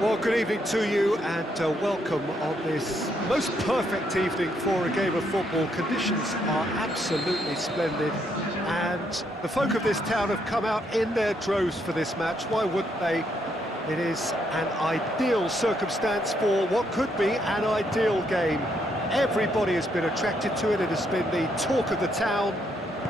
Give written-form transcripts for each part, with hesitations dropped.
Well, good evening to you and welcome on this most perfect evening for a game of football. Conditions are absolutely splendid and the folk of this town have come out in their droves for this match. Why wouldn't they? It is an ideal circumstance for what could be an ideal game. Everybody has been attracted to it. It has been the talk of the town,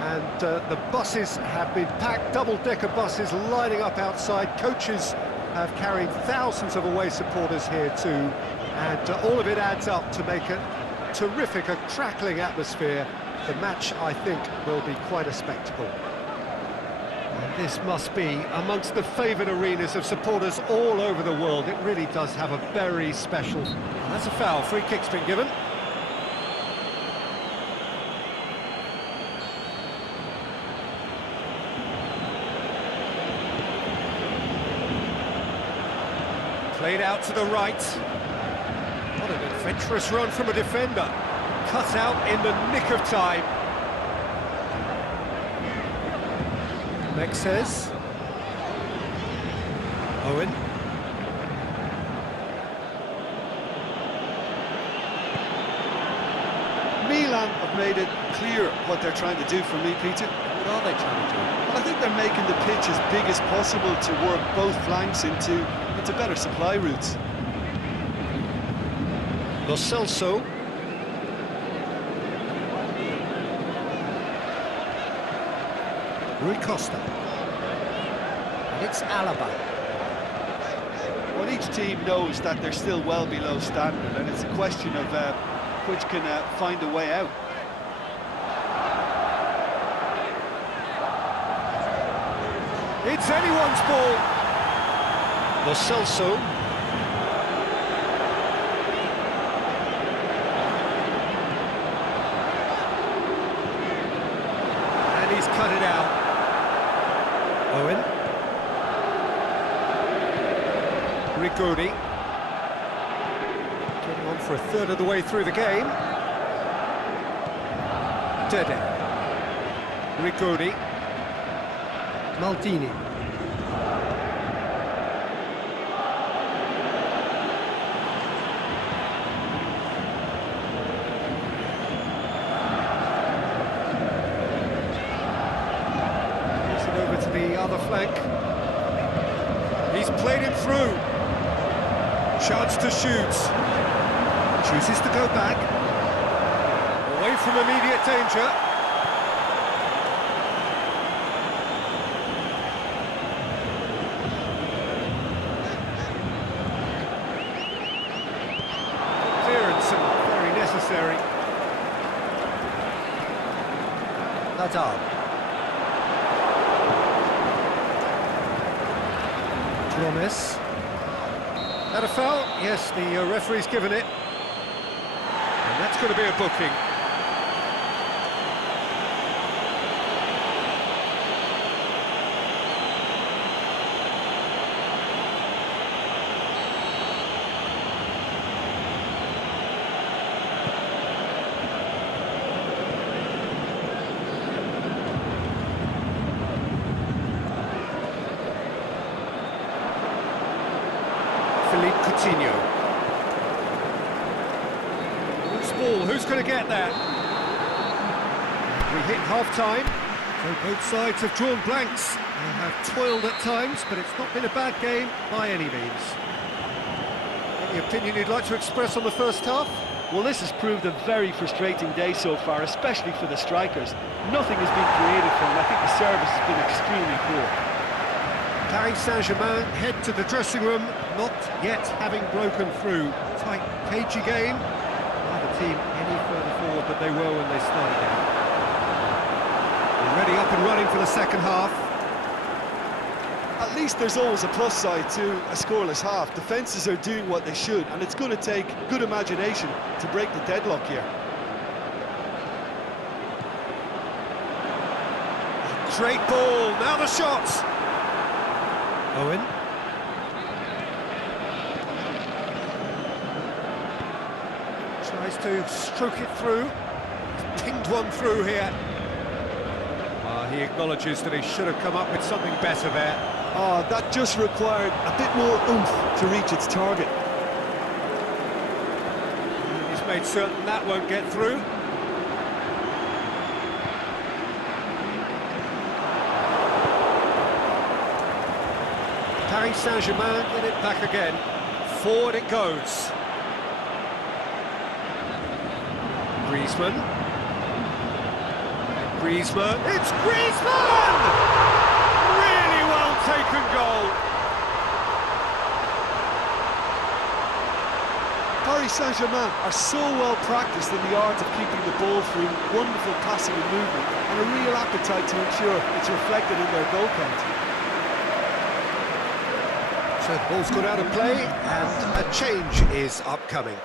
and the buses have been packed, double-decker buses lining up outside. Coaches have carried thousands of away supporters here too, and all of it adds up to make a terrific, a crackling atmosphere. The match, I think, will be quite a spectacle. And this must be amongst the favoured arenas of supporters all over the world. It really does have a very special... That's a foul, free kick's been given. Played out to the right. What an adventurous run from a defender. Cut out in the nick of time. Mexes. Owen. Milan have made it clear what they're trying to do for me, Peter. What are they trying to do? Well, I think they're making the pitch as big as possible to work both flanks into better supply routes. Lo Celso. Rui Costa. And it's Alaba. Well, each team knows that they're still well below standard, and it's a question of which can find a way out. It's anyone's ball. Lo Celso. And he's cut it out. Owen. Rigoni. Getting on for a third of the way through the game. Dede. Rigoni. Maldini. The other flank. He's played it through. Chance to shoot. Chooses to go back. Away from immediate danger. Clearance and very necessary. Nadal. Promise. That a foul? Yes, the referee's given it. And that's going to be a booking. Philippe Coutinho. Loose ball, who's going to get that? We hit half-time, so both sides have drawn blanks and have toiled at times, but it's not been a bad game by any means. Any opinion you'd like to express on the first half? Well, this has proved a very frustrating day so far, especially for the strikers. Nothing has been created for them. I think the service has been extremely poor. Paris Saint-Germain head to the dressing room, not yet having broken through. Tight, cagey game. Neither team any further forward than they were when they started out. Already up and running for the second half. At least there's always a plus side to a scoreless half. Defences are doing what they should, and it's going to take good imagination to break the deadlock here. Great ball, now the shots. Owen. Tries to stroke it through. He's pinged one through here. He acknowledges that he should have come up with something better there. Oh, that just required a bit more oomph to reach its target. He's made certain that won't get through. Paris Saint-Germain get it back again. Forward it goes. Griezmann. Griezmann. It's Griezmann! Really well taken goal. Paris Saint-Germain are so well practiced in the art of keeping the ball through wonderful passing and movement, and a real appetite to ensure it's reflected in their goal count. So the ball's gone out of play, and a change is upcoming.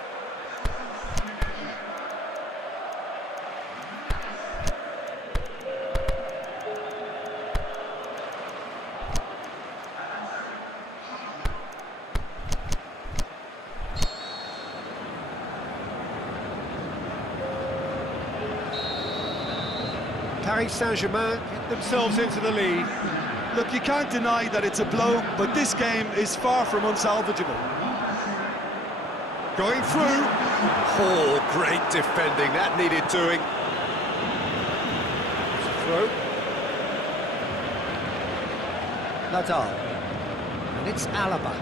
Paris Saint-Germain get themselves into the lead. Look, you can't deny that it's a blow, but this game is far from unsalvageable. Going through. Oh, great defending. That needed doing. Throw. Nadal. And it's Alaba.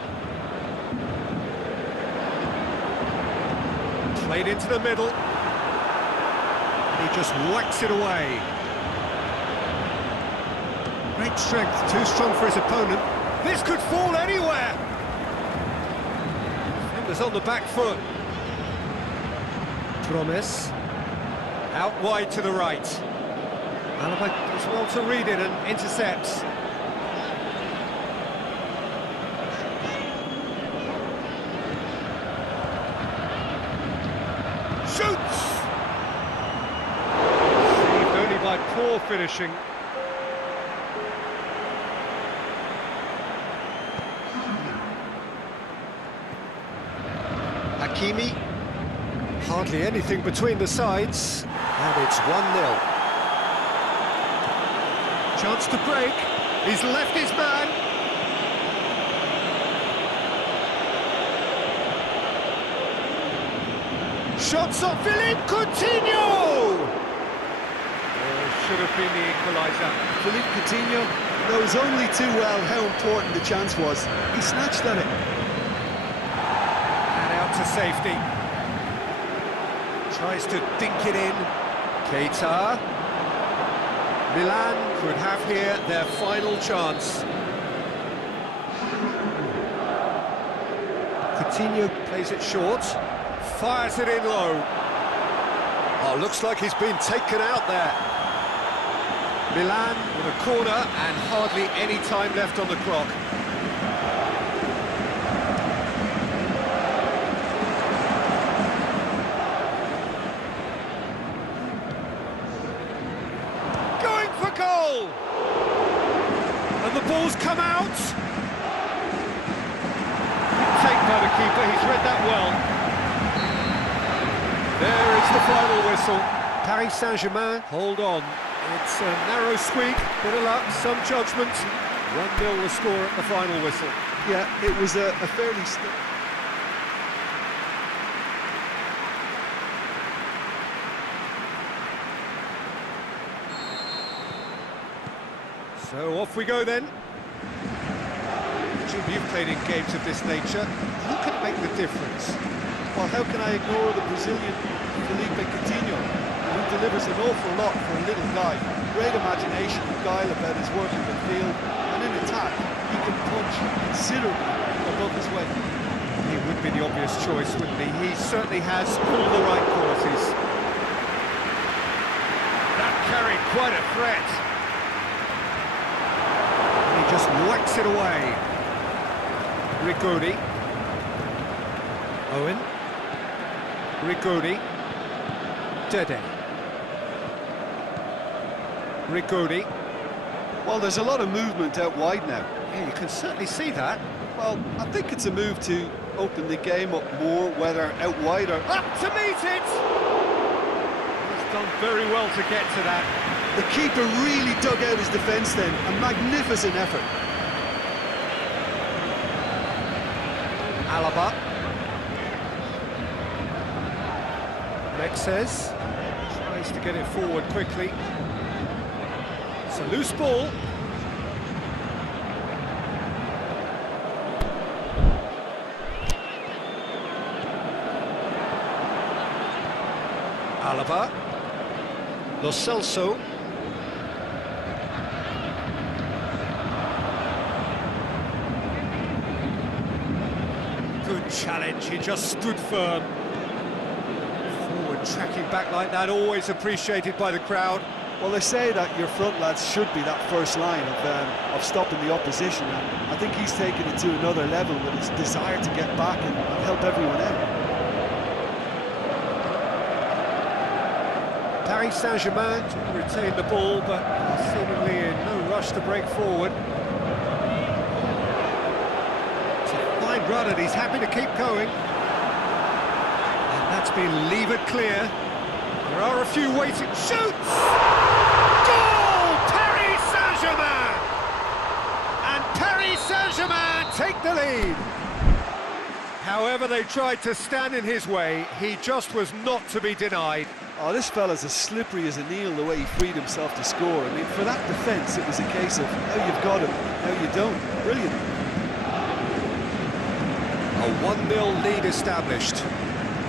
Played into the middle. He just whacks it away. Great strength, too strong for his opponent. This could fall anywhere. Defender's on the back foot. Promise. Out wide to the right. Alaba does well to read it and intercepts. Shoots! Saved only by poor finishing. Hakimi, hardly anything between the sides, and it's 1-0. Chance to break, he's left his man. Shots on Philippe Coutinho! Should have been the equaliser. Philippe Coutinho knows only too well how important the chance was. He snatched at it. To safety. Tries to dink it in. Keita. Milan could have here their final chance. Coutinho plays it short. Fires it in low. Oh, looks like he's been taken out there. Milan with a corner and hardly any time left on the clock. Goal! And the ball's come out. Take by the keeper, he's read that well. There is the final whistle. Paris Saint-Germain, hold on. It's a narrow squeak, bit of luck, some judgment. 1-0 the score at the final whistle. Yeah, it was a fairly... So off we go then. Jim, you've played in games of this nature. Who can make the difference? Well, how can I ignore the Brazilian Philippe Coutinho, who delivers an awful lot for a little guy? Great imagination and guile about his work in the field, and in attack, he can punch considerably above his weight. He would be the obvious choice, wouldn't he? He certainly has all the right qualities. That carried quite a threat. Just whacks it away. Rigodi. Owen. Rigodi. Dede. Rigodi. Well, there's a lot of movement out wide now. Yeah, you can certainly see that. Well, I think it's a move to open the game up more, whether out wide or... Up to meet it! He's done very well to get to that. The keeper really dug out his defence then, a magnificent effort. Alaba. Mexes tries to get it forward quickly. It's a loose ball. Alaba. Lo Celso. Good challenge, he just stood firm. Forward tracking back like that, always appreciated by the crowd. Well, they say that your front lads should be that first line of stopping the opposition, and I think he's taken it to another level with his desire to get back and help everyone out. Paris Saint-Germain retain the ball, but seemingly in no rush to break forward. It's a fine run and he's happy to keep going. And that's been levered clear. There are a few waiting. Shoots! Goal! Paris Saint-Germain! And Paris Saint-Germain take the lead. However they tried to stand in his way, he just was not to be denied. Oh, this fella's as slippery as an eel the way he freed himself to score. I mean, for that defence, it was a case of now you've got him, now you don't. Brilliant. A 1-0 lead established.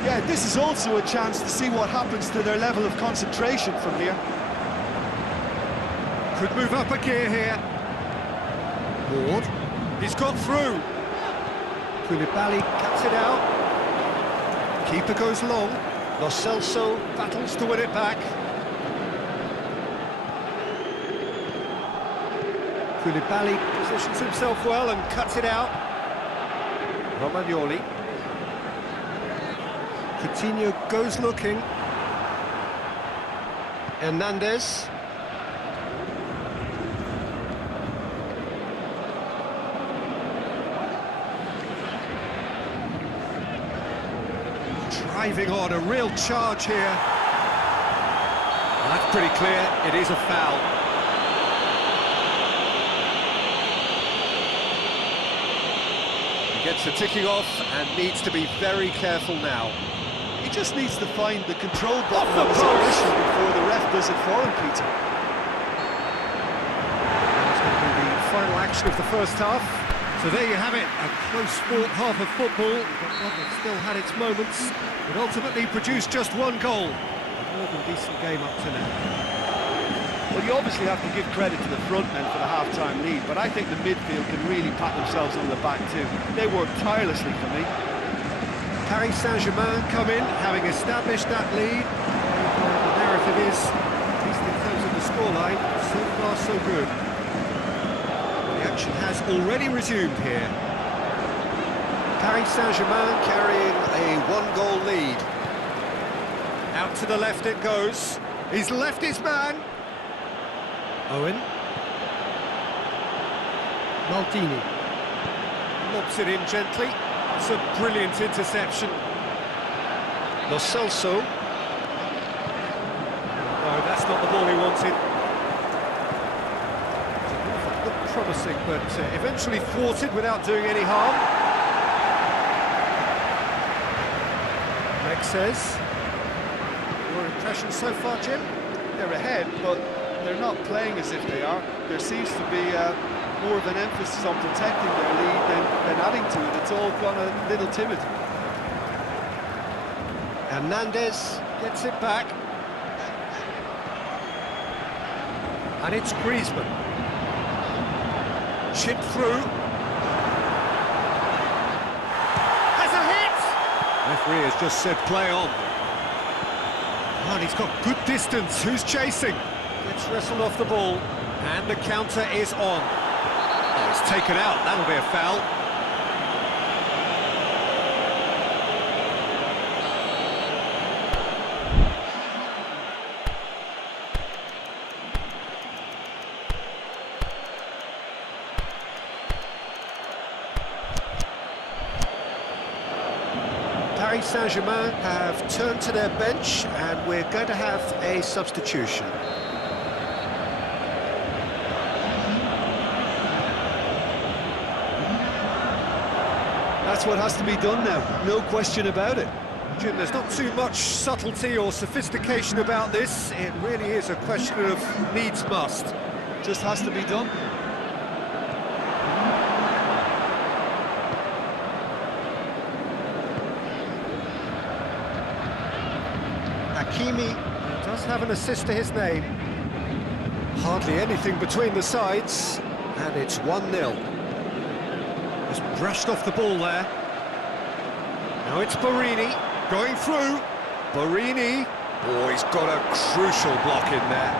Yeah, this is also a chance to see what happens to their level of concentration from here. Could move up a gear here. Ward. He's got through. Koulibaly cuts it out. Keeper goes long. Lo Celso battles to win it back. Koulibaly positions himself well and cuts it out. Romagnoli. Coutinho goes looking. Hernandez. Driving on, a real charge here. Well, that's pretty clear, it is a foul. He gets the ticking off and needs to be very careful now. He just needs to find the control Off button the on his post. ambition before the ref does it for him, Peter. That's going to be the final action of the first half. So there you have it, a close-fought half of football, but one that still had its moments, but ultimately produced just one goal. A more than decent game up to now. Well, you obviously have to give credit to the front men for the half-time lead, but I think the midfield can really pat themselves on the back too. They worked tirelessly for me. Paris Saint-Germain come in, having established that lead. The narrative is, at least in terms of the scoreline, so far so good. The action has already resumed here. Paris Saint-Germain carrying a 1-goal lead. Out to the left it goes. He's left his man. Owen. Maldini. Lobs it in gently. It's a brilliant interception. Lo Celso. No, that's not the ball he wanted. It looked promising, but eventually thwarted without doing any harm. Mexes. Your impression so far, Jim? They're ahead, but they're not playing as if they are. There seems to be more of an emphasis on protecting their lead than adding to it. It's all gone a little timid. Hernandez gets it back. And it's Griezmann. Chip through. Has a hit! Referee has just said play on. Oh, and he's got good distance. Who's chasing? Gets wrestled off the ball. And the counter is on. Oh, it's taken out. That'll be a foul. Paris Saint-Germain have turned to their bench and we're going to have a substitution. That's what has to be done now, no question about it. Jim, there's not too much subtlety or sophistication about this. It really is a question of needs must. Just has to be done. Hakimi does have an assist to his name. Hardly anything between the sides, and it's 1-0. Just brushed off the ball there. Now it's Borini going through. Borini. Oh, he's got a crucial block in there.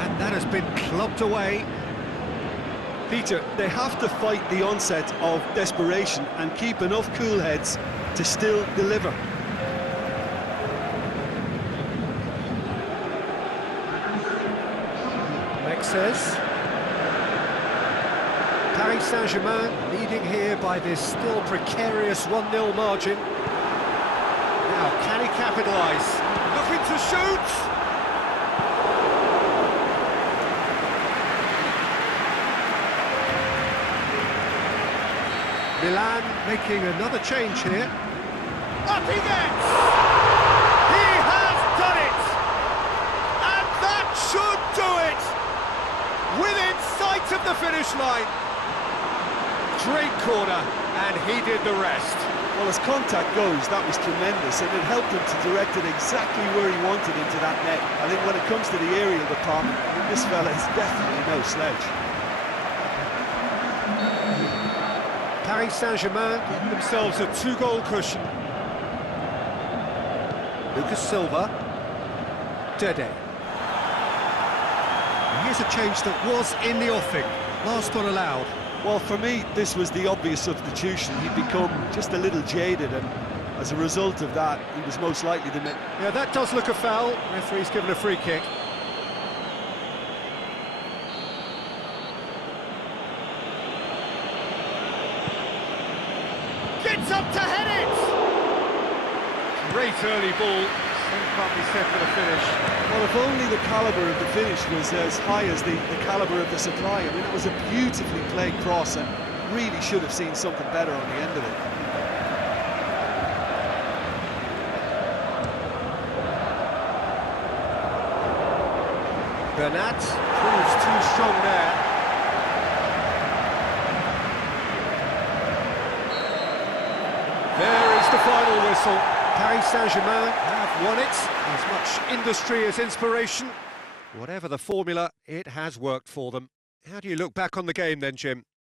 And that has been clubbed away. Peter, they have to fight the onset of desperation and keep enough cool heads to still deliver. Says Paris Saint-Germain leading here by this still precarious 1-0 margin. Now, can he capitalise? Looking to shoot! Milan making another change here. Up he gets! He has done it! And that should do it! Within sight of the finish line. Great corner, and he did the rest. Well, as contact goes, that was tremendous, and it helped him to direct it exactly where he wanted into that net. I think when it comes to the aerial department, this fella is definitely no slouch. Paris Saint-Germain get themselves a 2-goal cushion. Lucas Silva. Dede. Here's a change that was in the offing, last one allowed. Well, for me, this was the obvious substitution. He'd become just a little jaded, and as a result of that, he was most likely to make... Yeah, that does look a foul. Referee's given a free kick. Gets up to head it! Great early ball. Can't be set for the finish. Well, if only the calibre of the finish was as high as the calibre of the supply. I mean, it was a beautifully played cross and really should have seen something better on the end of it. Bernat proves too strong there. There is the final whistle. Paris Saint-Germain have won it. As much industry as inspiration. Whatever the formula, it has worked for them. How do you look back on the game then, Jim?